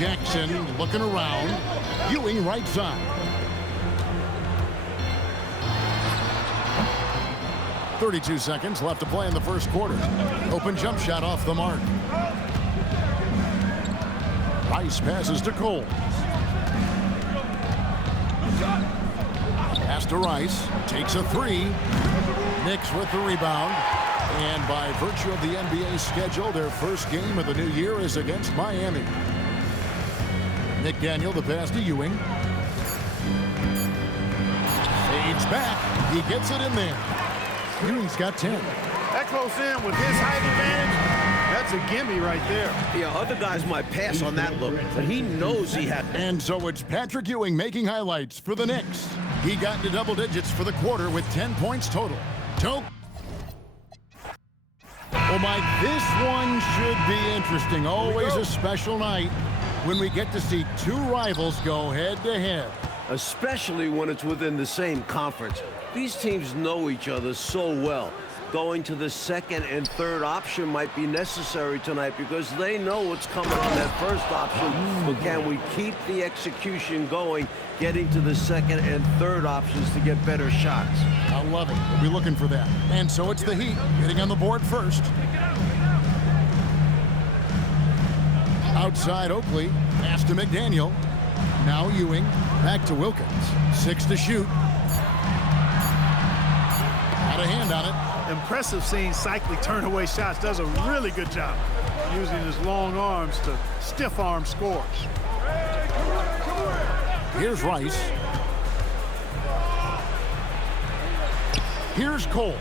Jackson looking around. Ewing right side. 32 seconds left to play in the first quarter. Open jump shot off the mark. Rice passes to Cole. Pass to Rice. Takes a three. Knicks with the rebound. And by virtue of the NBA schedule, their first game of the new year is against Miami. McDaniel, the pass to Ewing. Fades back. He gets it in there. Ewing's got 10. That close in with his height advantage, that's a gimme right there. Yeah, other guys might pass on that look, but he knows he had. And so it's Patrick Ewing making highlights for the Knicks. He got into double digits for the quarter with 10 points total. Oh, Mike, this one should be interesting. Always a special night when we get to see two rivals go head-to-head. Especially when it's within the same conference. These teams know each other so well. Going to the second and third option might be necessary tonight because they know what's coming on that first option. But can we keep the execution going, getting to the second and third options to get better shots? I love it. We'll be looking for that. And so it's the Heat getting on the board first. Outside Oakley. Pass to McDaniel. Now Ewing. Back to Wilkins. 6 to shoot. Had a hand on it. Impressive seeing Cycli turn away shots. Does a really good job using his long arms to stiff arm scores. Here's Rice. Here's Cole.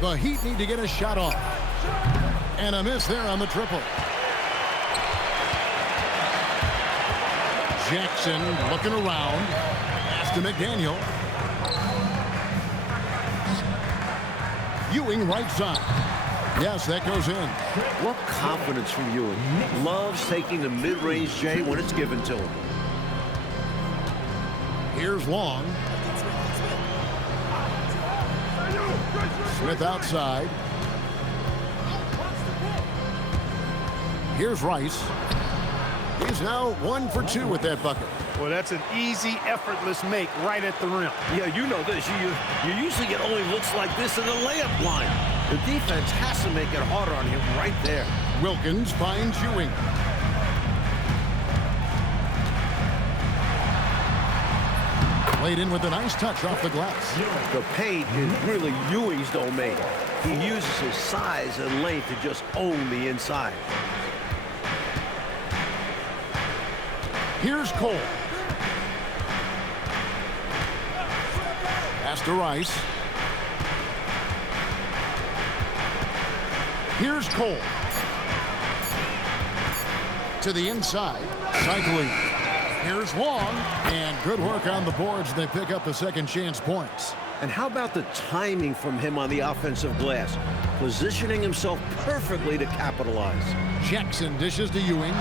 The Heat need to get a shot off. And a miss there on the triple. Jackson looking around. Pass to McDaniel. Ewing right side. Yes, that goes in. What confidence from Ewing. Loves taking the mid-range J when it's given to him. Here's Long. Smith outside. Here's Rice. He's now 1 for 2 with that bucket. Well, that's an easy, effortless make right at the rim. Yeah, you know this. You usually get only looks like this in the layup line. The defense has to make it harder on him right there. Wilkins finds Ewing. Played in with a nice touch off the glass. The paint is really Ewing's domain. He uses his size and length to just own the inside. Here's Cole. Pass to Rice. Here's Cole. To the inside. Cycling. Here's Long. And good work on the boards. They pick up the second chance points. And how about the timing from him on the offensive glass? Positioning himself perfectly to capitalize. Jackson dishes to Ewing.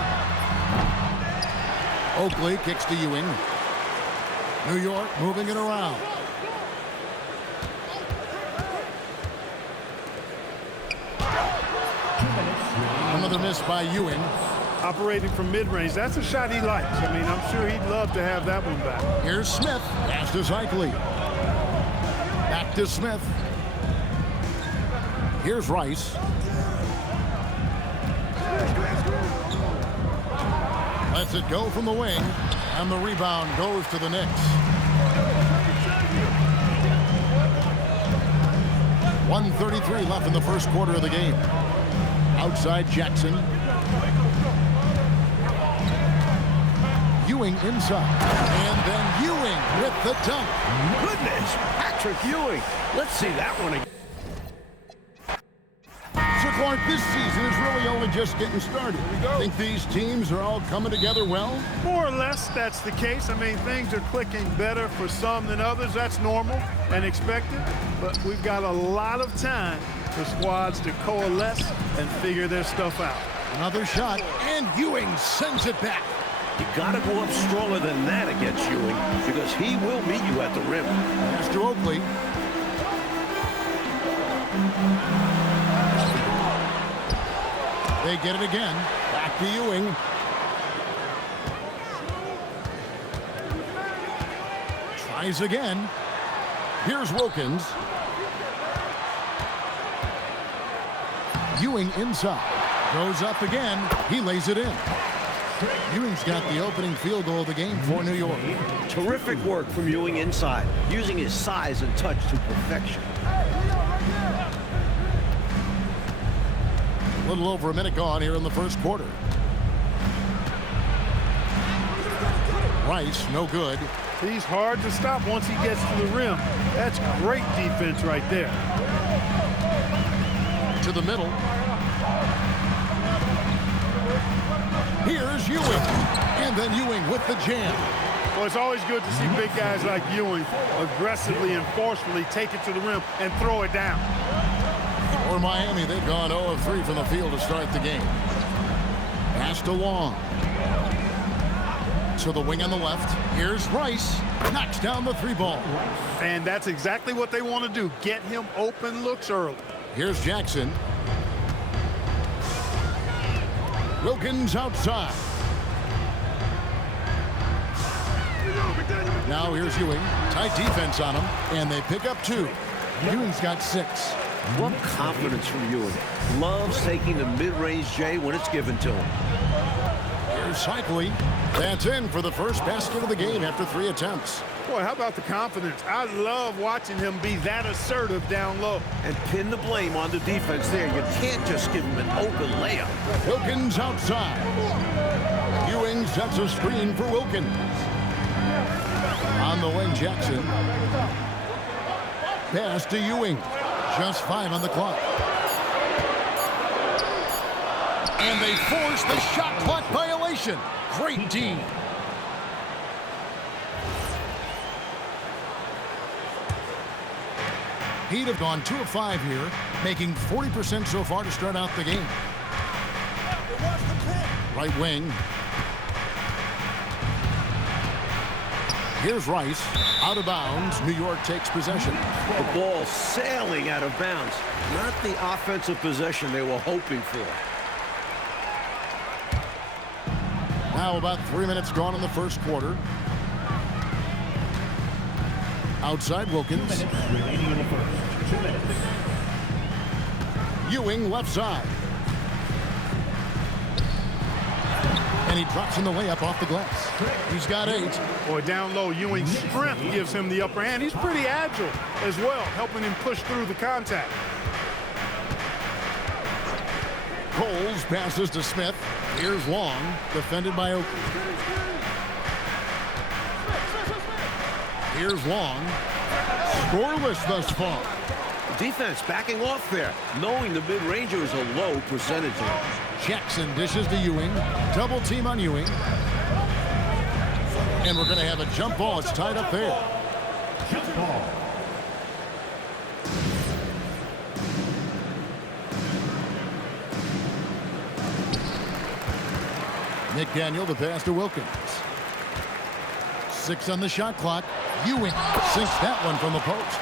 Oakley kicks to Ewing. New York moving it around. Another miss by Ewing. Operating from mid-range, that's a shot he likes. I mean, I'm sure he'd love to have that one back. Here's Smith. Pass to Cycli. Back to Smith. Here's Rice. Lets it go from the wing, and the rebound goes to the Knicks. 1:33 left in the first quarter of the game. Outside Jackson. Ewing inside. And then Ewing with the dunk. Goodness, Patrick Ewing. Let's see that one again. So Clark, this season is really only just getting started. Think these teams are all coming together well? More or less, that's the case. I mean, things are clicking better for some than others. That's normal and expected. But we've got a lot of time for squads to coalesce and figure their stuff out. Another shot, and Ewing sends it back. You gotta go up stronger than that against Ewing because he will meet you at the rim. Pass to Oakley. They get it again. Back to Ewing. Tries again. Here's Wilkins. Ewing inside. Goes up again. He lays it in. Ewing's got the opening field goal of the game for New York. Terrific work from Ewing inside, using his size and touch to perfection. A little over a minute gone here in the first quarter. Rice, no good. He's hard to stop once he gets to the rim. That's great defense right there. To the middle. Here's Ewing. And then Ewing with the jam. Well, it's always good to see big guys like Ewing aggressively and forcefully take it to the rim and throw it down. For Miami, they've gone 0 of 3 from the field to start the game. Pass to Long. To the wing on the left. Here's Rice. Knocks down the 3-ball. And that's exactly what they want to do. Get him open looks early. Here's Jackson. Wilkins outside. Now here's Ewing. Tight defense on him. And they pick up 2. Ewing's got 6. What confidence from Ewing. Loves taking the mid-range J when it's given to him. Here's Cycli. That's in for the first basket of the game after 3 attempts. Boy, how about the confidence? I love watching him be that assertive down low. And pin the blame on the defense there. You can't just give him an open layup. Wilkins outside. Ewing sets a screen for Wilkins. On the wing, Jackson. Pass to Ewing. Just 5 on the clock. And they force the shot clock violation. Great D. Heat have gone 2 of 5 here, making 40% so far to start out the game. Right wing. Here's Rice. Out of bounds. New York takes possession. The ball sailing out of bounds. Not the offensive possession they were hoping for. Now about 3 minutes gone in the first quarter. Outside Wilkins. 2 minutes remaining in the first. 2 minutes. Ewing left side. And he drops in the layup off the glass. He's got 8. Boy, down low, Ewing's strength gives him the upper hand. He's pretty agile as well, helping him push through the contact. Coles passes to Smith. Here's Long, defended by Oakley. Here's Long. Scoreless thus far. Defense backing off there, knowing the mid-ranger is a low percentage. Jackson dishes to Ewing. Double team on Ewing. And we're going to have a jump ball. It's tied up there. Jump ball. Nick Daniel, the pass to Wilkins. 6 on the shot clock. Ewing sinks that one from the post.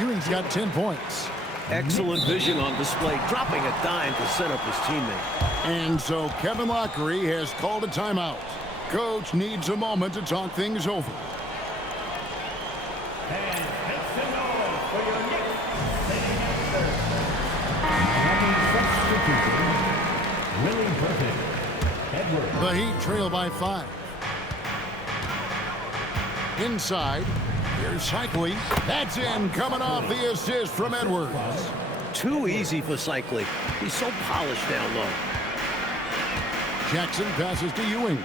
Ewing's got 10 points. Excellent vision on display, dropping a dime to set up his teammate. And so Kevin Lockery has called a timeout. Coach needs a moment to talk things over. And head signal for your Knicks. Having substitution, Willie Burton. Edwards. The Heat trail by 5. Inside. Here's Cycli. That's in, coming off the assist from Edwards. Too easy for Cycli. He's so polished down low. Jackson passes to Ewing.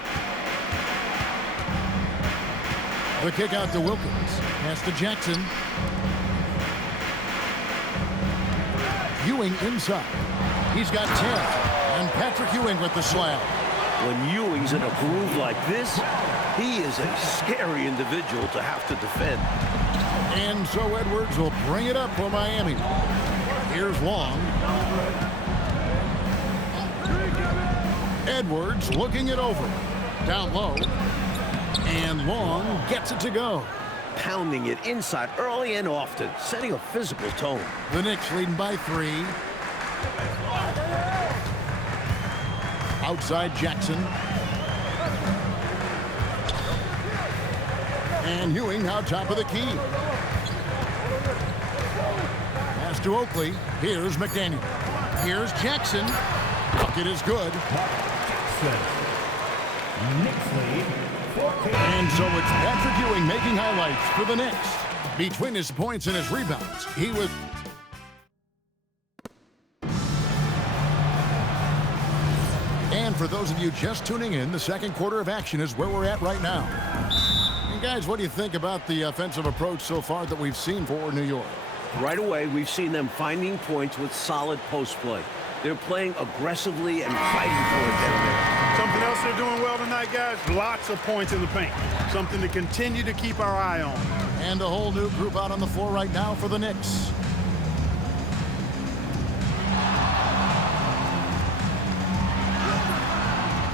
The kick out to Wilkins. Pass to Jackson. Ewing inside. He's got 10. And Patrick Ewing with the slam. When Ewing's in a groove like this, he is a scary individual to have to defend. And so Edwards will bring it up for Miami. Here's Long. Edwards looking it over. Down low. And Long gets it to go. Pounding it inside early and often, setting a physical tone. The Knicks leading by 3. Outside Jackson. And Ewing out top of the key. Pass to Oakley. Here's McDaniel. Here's Jackson. Bucket is good. And so it's Patrick Ewing making highlights for the Knicks. Between his points and his rebounds, he was... And for those of you just tuning in, the second quarter of action is where we're at right now. And guys, what do you think about the offensive approach so far that we've seen for New York? Right away, we've seen them finding points with solid post play. They're playing aggressively and fighting for it down there. Something else they're doing well tonight, guys, lots of points in the paint. Something to continue to keep our eye on. And a whole new group out on the floor right now for the Knicks.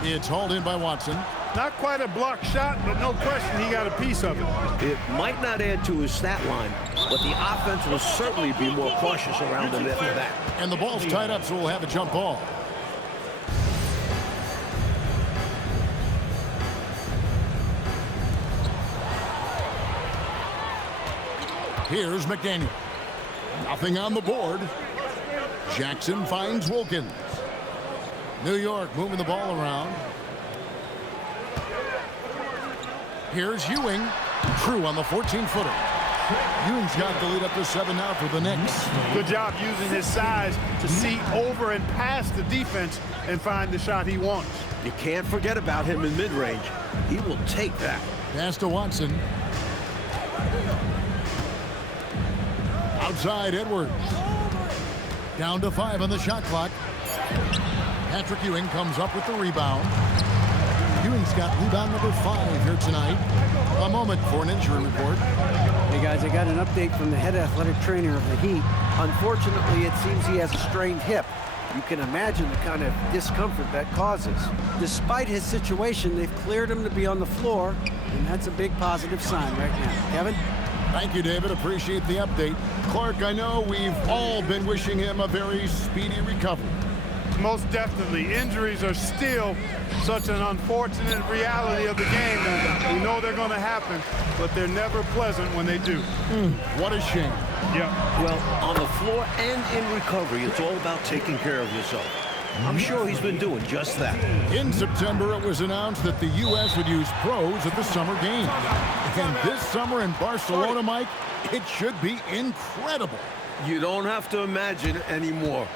It's hauled in by Watson. Not quite a block shot, but no question he got a piece of it. It might not add to his stat line, but the offense will certainly be more cautious around him after that. And the ball's tied up, so we'll have a jump ball. Here's McDaniel. Nothing on the board. Jackson finds Wilkins. New York moving the ball around. Here's Ewing. True on the 14-footer. Ewing's got the lead up to 7 now for the Knicks. Good job using his size to see over and past the defense and find the shot he wants. You can't forget about him in mid-range. He will take that. Pass to Watson. Outside Edwards. Down to 5 on the shot clock. Patrick Ewing comes up with the rebound. Ewing's got rebound number 5 here tonight. A moment for an injury report. Hey guys, I got an update from the head athletic trainer of the Heat. Unfortunately, it seems he has a strained hip. You can imagine the kind of discomfort that causes. Despite his situation, they've cleared him to be on the floor, and that's a big positive sign right now. Kevin? Thank you, David. Appreciate the update. Clark, I know we've all been wishing him a very speedy recovery. Most definitely. Injuries are still such an unfortunate reality of the game. And we know they're going to happen, but they're never pleasant when they do. What a shame. Yeah. Well, on the floor and in recovery, it's all about taking care of yourself. I'm sure he's been doing just that. In September, it was announced that the U.S. would use pros at the Summer Games. And this summer in Barcelona, Mike, it should be incredible. You don't have to imagine anymore.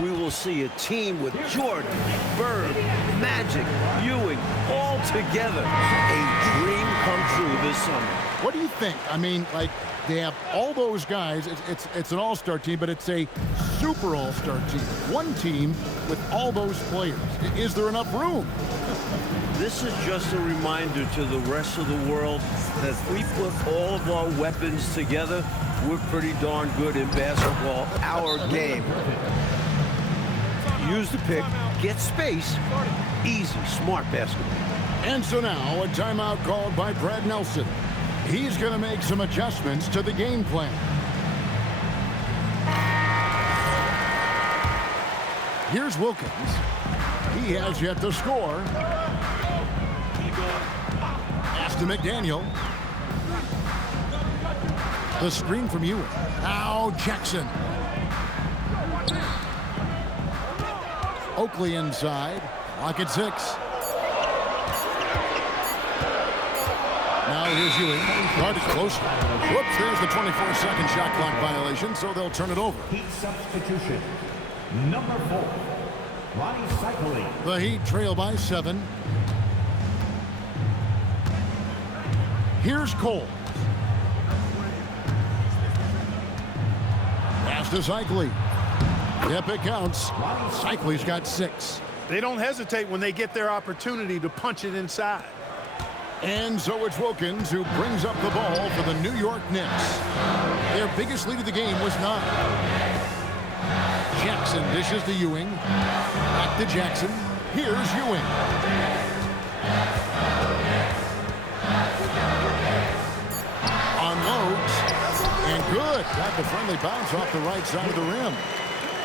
We will see a team with Jordan, Bird, Magic, Ewing, all together. A dream come true this summer. What do you think? I mean, like, they have all those guys. It's an all-star team, but it's a super all-star team. One team with all those players. Is there enough room? This is just a reminder to the rest of the world that if we put all of our weapons together, we're pretty darn good in basketball, our game. Use the pick, get space, easy, smart basketball. And so now a timeout called by Brad Nelson. He's going to make some adjustments to the game plan. Here's Wilkins. He has yet to score. Pass to McDaniel. The screen from Ewing. Now Jackson. Oakley inside. Lock at 6. Now here's Ewing. Guard is close. Whoops, there's the 24-second shot clock violation, so they'll turn it over. Heat substitution. Number 4, Ronnie Cycling. The Heat trail by 7. Here's Cole. Pass to Cycling. Yep, it counts. Cycling's got 6. They don't hesitate when they get their opportunity to punch it inside. And so it's Wilkins who brings up the ball for the New York Knicks. Their biggest lead of the game was 9. Jackson dishes to Ewing. Back to Jackson. Here's Ewing. Unloads. And good. Got the friendly bounce off the right side of the rim.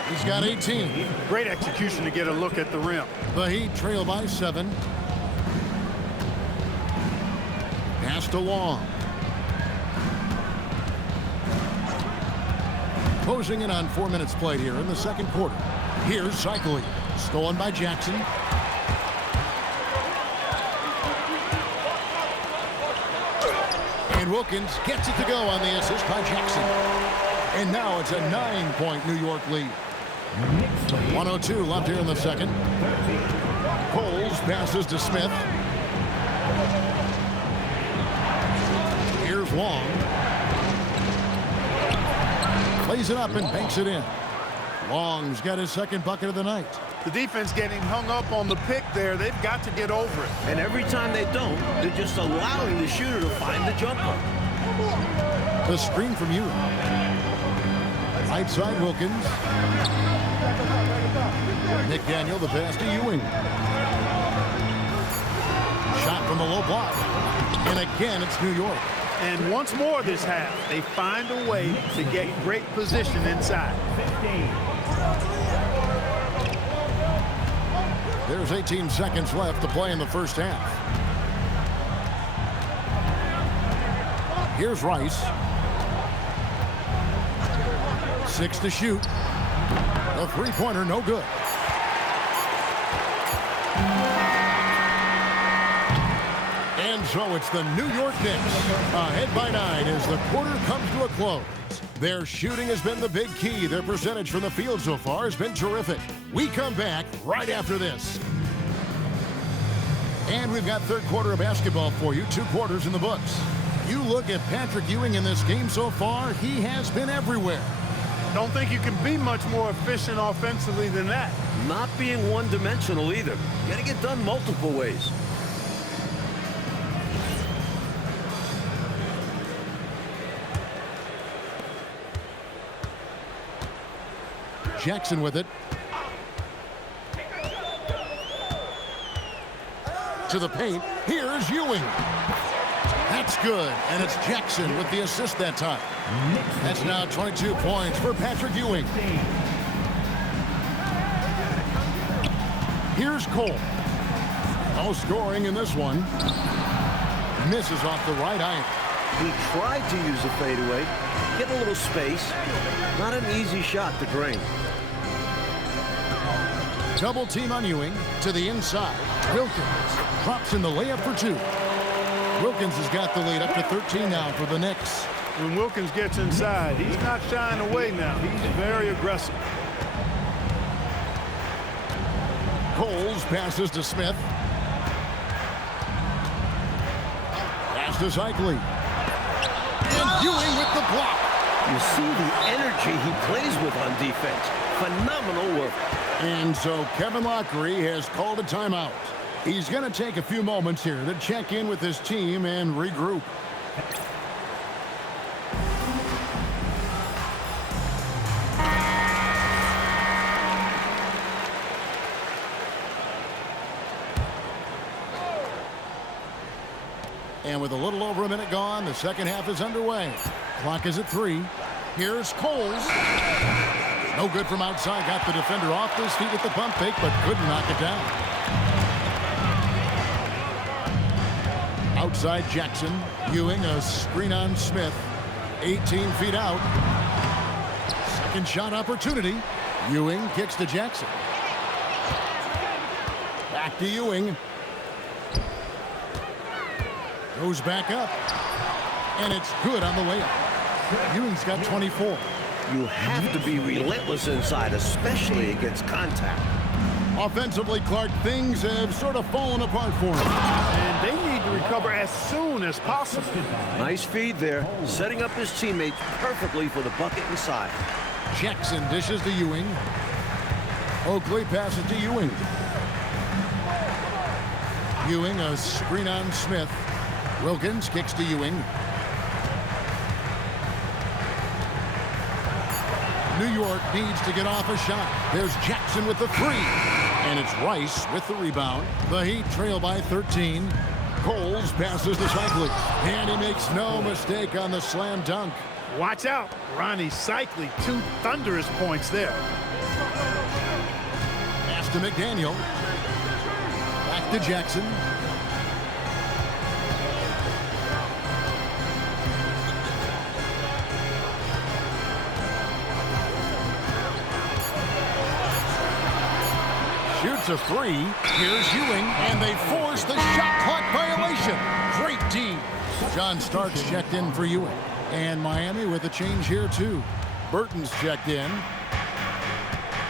He's got 18. Great execution to get a look at the rim. The Heat trail by 7. Pass to Long. Closing in on 4 minutes played here in the second quarter. Here's Cycling. Stolen by Jackson. And Wilkins gets it to go on the assist by Jackson. And now it's a 9-point New York lead. 1:02 left here in the second. Coles passes to Smith. Here's Long. Plays it up and banks it in. Long's got his second bucket of the night. The defense getting hung up on the pick there. They've got to get over it. And every time they don't, they're just allowing the shooter to find the jumper. The screen from Ewing. Right side Wilkins. McDaniel the pass to Ewing. Shot from the low block. And again, it's New York. And once more this half, they find a way to get great position inside. There's 18 seconds left to play in the first half. Here's Rice. 6 to shoot. The three-pointer, no good. And so it's the New York Knicks ahead by 9 as the quarter comes to a close. Their shooting has been the big key. Their percentage from the field so far has been terrific. We come back right after this. And we've got third quarter of basketball for you, 2 quarters in the books. You look at Patrick Ewing in this game so far, he has been everywhere. Don't think you can be much more efficient offensively than that. Not being one-dimensional either. Got to get done multiple ways. Jackson with it. To the paint. Here's Ewing. That's good. And it's Jackson with the assist that time. That's now 22 points for Patrick Ewing. Here's Cole. No scoring in this one. Misses off the right eye. He tried to use a fadeaway. Get a little space. Not an easy shot to drain. Double team on Ewing to the inside. Wilkins drops in the layup for 2. Wilkins has got the lead up to 13 now for the Knicks. When Wilkins gets inside, he's not shying away now. He's very aggressive. Coles passes to Smith. Pass to Cycling. And Ewing with the block. You see the energy he plays with on defense. Phenomenal work. And so Kevin Lockery has called a timeout. He's going to take a few moments here to check in with his team and regroup. And with a little over a minute gone, the second half is underway. Clock is at 3. Here's Coles. No good from outside. Got the defender off his feet with the pump fake, but couldn't knock it down. Outside Jackson. Ewing, a screen on Smith. 18 feet out. Second shot opportunity. Ewing kicks to Jackson. Back to Ewing. Goes back up. And it's good on the layup. Ewing's got 24. You have to be relentless inside, especially against contact. Offensively, Clark, things have sort of fallen apart for him. And they need to recover as soon as possible. Nice feed there, setting up his teammates perfectly for the bucket inside. Jackson dishes to Ewing. Oakley passes to Ewing. Ewing, a screen on Smith. Wilkins kicks to Ewing. New York needs to get off a shot. There's Jackson with the 3. And it's Rice with the rebound. The Heat trail by 13. Coles passes to Cycling. And he makes no mistake on the slam dunk. Watch out. Ronnie Cycling, 2 thunderous points there. to McDaniel. Back to Jackson. Shoots a three. Here's Ewing, and they force the shot clock violation. Great team. John Starks checked in for Ewing. And Miami with a change here, too. Burton's checked in.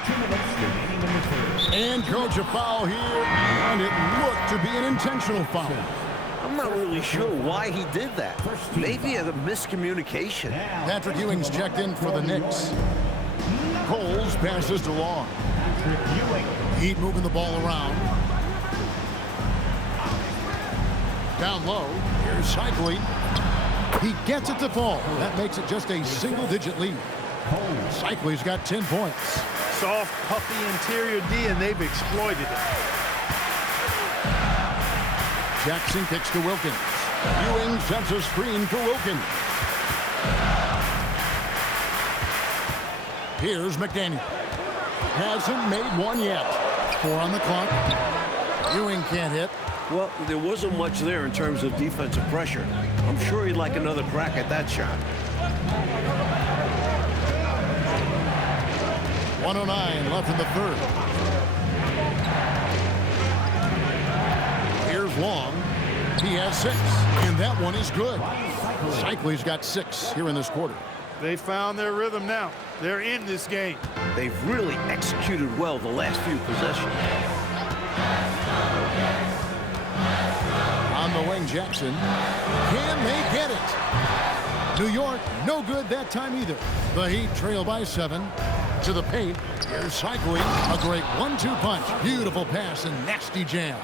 2 minutes remaining in the third. And coach a foul here, and it looked to be an intentional foul. I'm not really sure why he did that. Maybe a miscommunication. Patrick Ewing's checked in for the Knicks. Coles passes to Long. Heat moving the ball around. Down low, here's Cycling. He gets it to fall. That makes it just a single-digit lead. Cycling's got 10 points. Soft, puffy interior D, and they've exploited it. Jackson kicks to Wilkins. Ewing sets a screen for Wilkins. Here's McDaniel. Hasn't made one yet. 4 on the clock. Ewing can't hit. Well, there wasn't much there in terms of defensive pressure. I'm sure he'd like another crack at that shot. 1:09 left in the third. Here's Long. He has 6, and that one is good. Cycling's got 6 here in this quarter. They found their rhythm now. They're in this game. They've really executed well the last few possessions. On the wing, Jackson. Can they get it? New York, no good that time either. The Heat trail by 7. To the paint. Here's Cycling. A great 1-2 punch. Beautiful pass and nasty jam.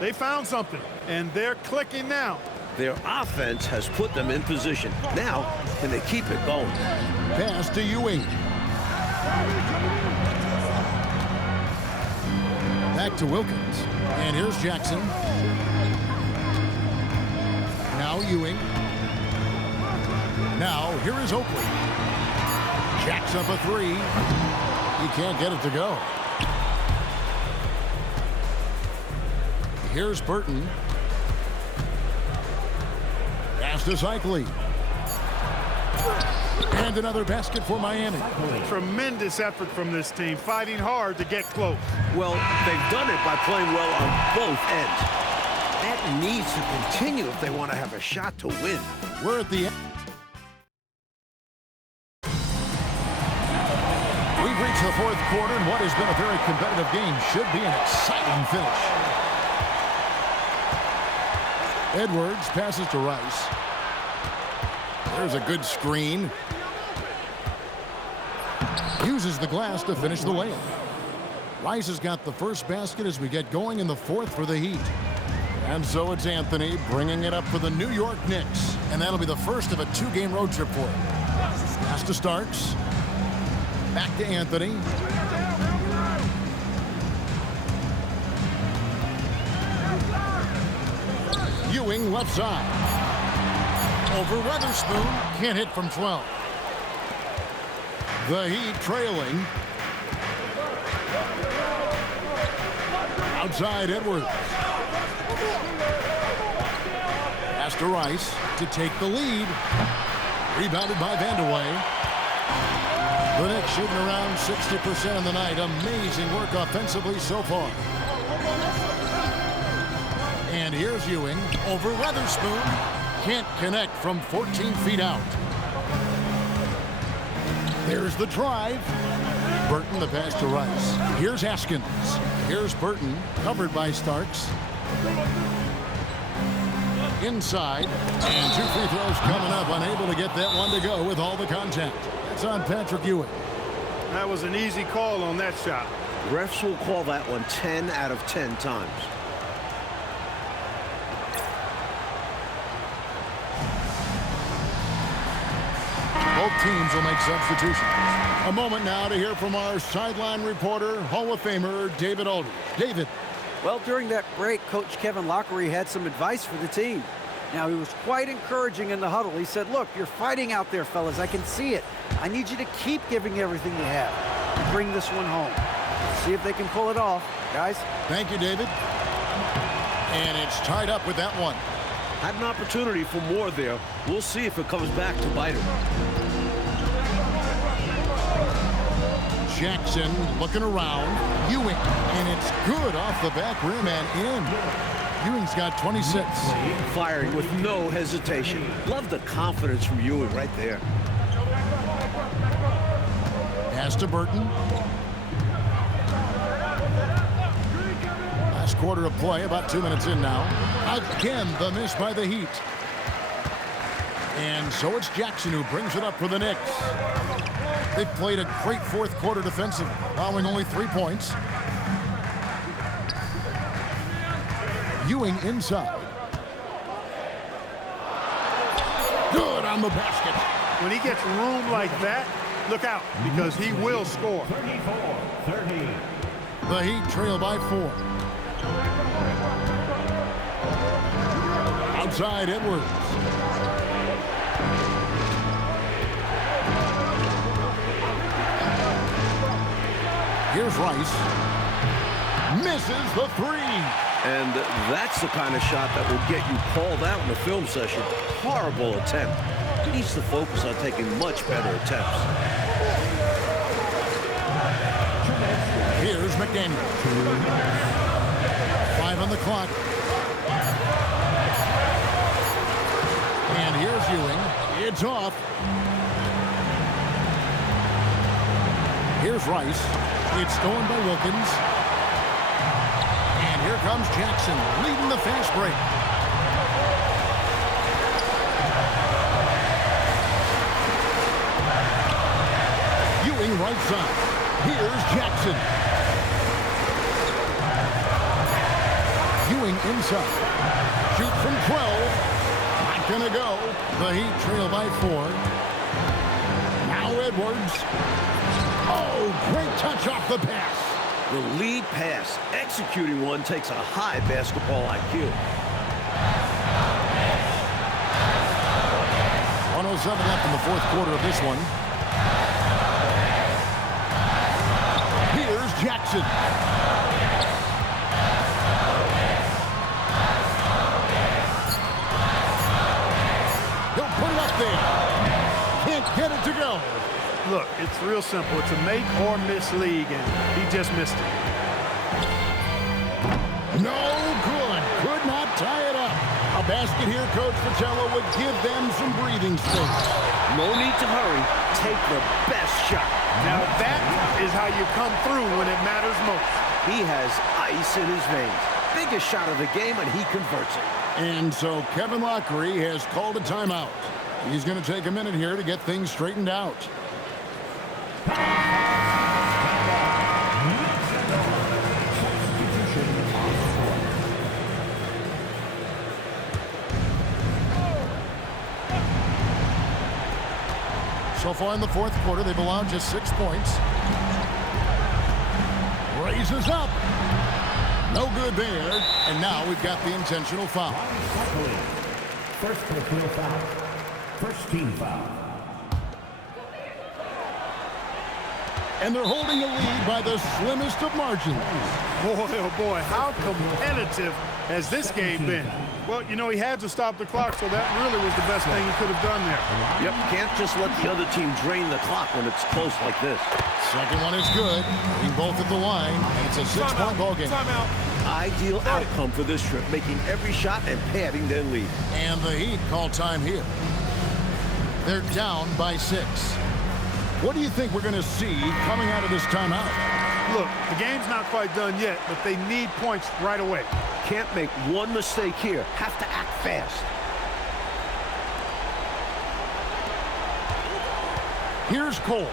They found something, and they're clicking now. Their offense has put them in position. Now, can they keep it going? Pass to Ewing. Back to Wilkins. And here's Jackson. Now Ewing. Now here is Oakley. Jacks up a 3. He can't get it to go. Here's Burton. Pass to Cycling. And another basket for Miami. Tremendous effort from this team, fighting hard to get close. Well, they've done it by playing well on both ends. That needs to continue if they want to have a shot to win. We're at the end. We've reached the fourth quarter, and what has been a very competitive game should be an exciting finish. Edwards passes to Rice. There's a good screen. Uses the glass to finish the layup. Rice has got the first basket as we get going in the fourth for the Heat. And so it's Anthony bringing it up for the New York Knicks. And that'll be the first of a 2-game road trip for him. Pass to Starks. Back to Anthony. Ewing left side. Over Weatherspoon. Can't hit from 12. The Heat trailing. Outside Edwards. Pass to Rice to take the lead. Rebounded by Vandeweghe. The Knicks shooting around 60% of the night. Amazing work offensively so far. And here's Ewing over Weatherspoon. Can't connect from 14 feet out. There's the drive. Burton the pass to Rice. Here's Haskins. Here's Burton, covered by Starks. Inside, and 2 free throws coming up. Unable to get that one to go with all the contact. That's on Patrick Ewing. That was an easy call on that shot. Refs will call that one 10 out of 10 times. Both teams will make substitutions. A moment now to hear from our sideline reporter, Hall of Famer David Aldridge. David. Well, during that break, Coach Kevin Lockery had some advice for the team. Now, he was quite encouraging in the huddle. He said, look, you're fighting out there, fellas. I can see it. I need you to keep giving everything you have to bring this one home. See if they can pull it off, guys. Thank you, David. And it's tied up with that one. Had an opportunity for more there. We'll see if it comes back to bite him. Jackson looking around. Ewing, and it's good off the back rim and in. Ewing's got 26. Firing with no hesitation. Love the confidence from Ewing right there. Pass to Burton. Last quarter of play, about 2 minutes in now. Again, the miss by the Heat. And so it's Jackson who brings it up for the Knicks. They've played a great fourth quarter defensive, allowing only 3 points. Ewing inside. Good on the basket. When he gets room like that, look out, because he will score. 34-30. The Heat trail by 4. Outside Edwards. Here's Rice. Misses the 3. And that's the kind of shot that will get you called out in a film session. Horrible attempt. He needs to focus on taking much better attempts. Here's McDaniel. 5 on the clock. And here's Ewing. It's off. Here's Rice. It's stolen by Wilkins. And here comes Jackson, leading the fast break. Ewing right side. Here's Jackson. Ewing inside. Shoot from 12. Not gonna go. The Heat trail by 4. Now Edwards. Oh, great touch off the pass. The lead pass, executing one, takes a high basketball IQ. 107 left in the fourth quarter of this one. Here's Jackson. He'll put it up there. Can't get it to go. Look, it's real simple. It's a make or miss league, and he just missed it. No good. Could not tie it up. A basket here, Coach Fratello would give them some breathing space. No need to hurry. Take the best shot. Now that is how you come through when it matters most. He has ice in his veins. Biggest shot of the game, and he converts it. And so Kevin Lockery has called a timeout. He's going to take a minute here to get things straightened out. So far in the fourth quarter, they've allowed just 6 points. Raises up. No good there. And now we've got the intentional foul. First personal foul. First team foul. And they're holding a lead by the slimmest of margins. Boy, oh boy, how competitive has this game been? Well, you know, he had to stop the clock, so that really was the best thing he could have done there. Yep, can't just let the other team drain the clock when it's close like this. Second one is good. Being both at the line, and it's a 6-point ball game. Timeout. Ideal outcome for this trip, making every shot and padding their lead. And the Heat call time here. They're down by 6. What do you think we're going to see coming out of this timeout? Look, the game's not quite done yet, but they need points right away. Can't make one mistake here. Have to act fast. Here's Cole.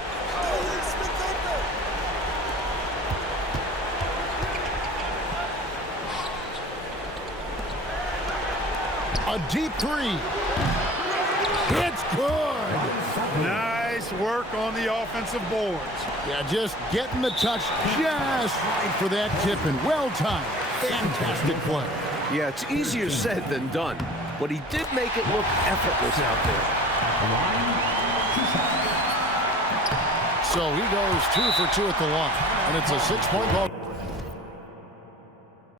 A deep 3. It's good. Nice work on the offensive boards. Yeah, just getting the touch just right for that tip, and well timed. Fantastic play. Yeah, it's easier said than done, but he did make it look effortless out there. So he goes 2 for 2 at the line. And it's a 6-point ball.